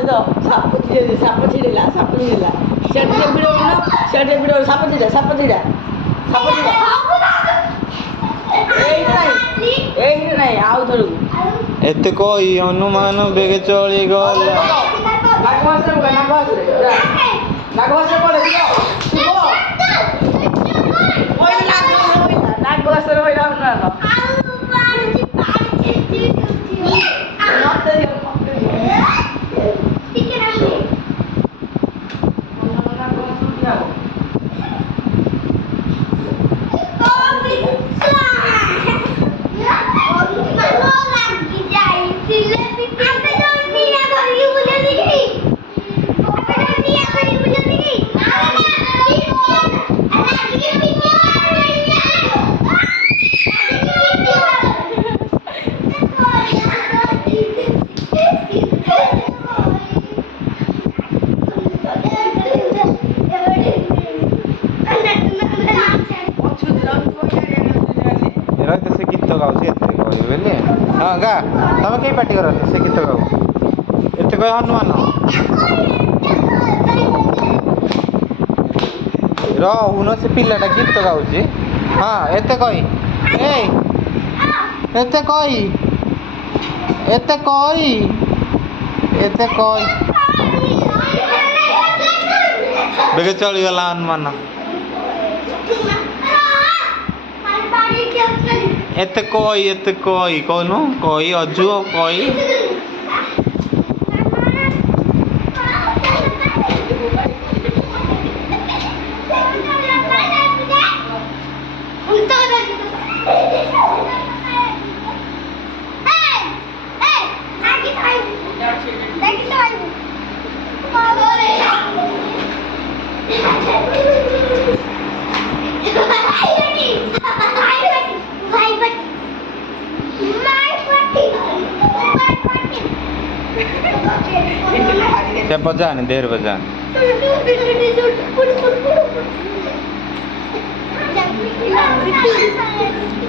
ସାପ ଛିଡ଼ିଲା ସେଠି ଭିଡ଼ ସାପ ଛିଡ଼ା ଏଇଠି ନାହିଁ ଆଉ ଥରକୁ ଏତେ କହି ହନୁମାନ ବେଗ ଚଳି ଗଲା। से गीत गाँव एते हाँ गा तुम कहीं पार्टी कर से गीत गाऊ एत कह हनुमान रुन से पिलाटा गीत गाँची हाँ एत कही एते कही बेगे चलीगला हनुमान एते कही कहनु कही अजु कही क्या बजाने देर बजाने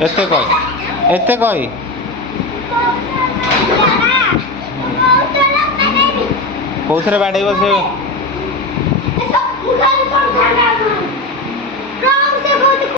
एते कही कौन बाड़े से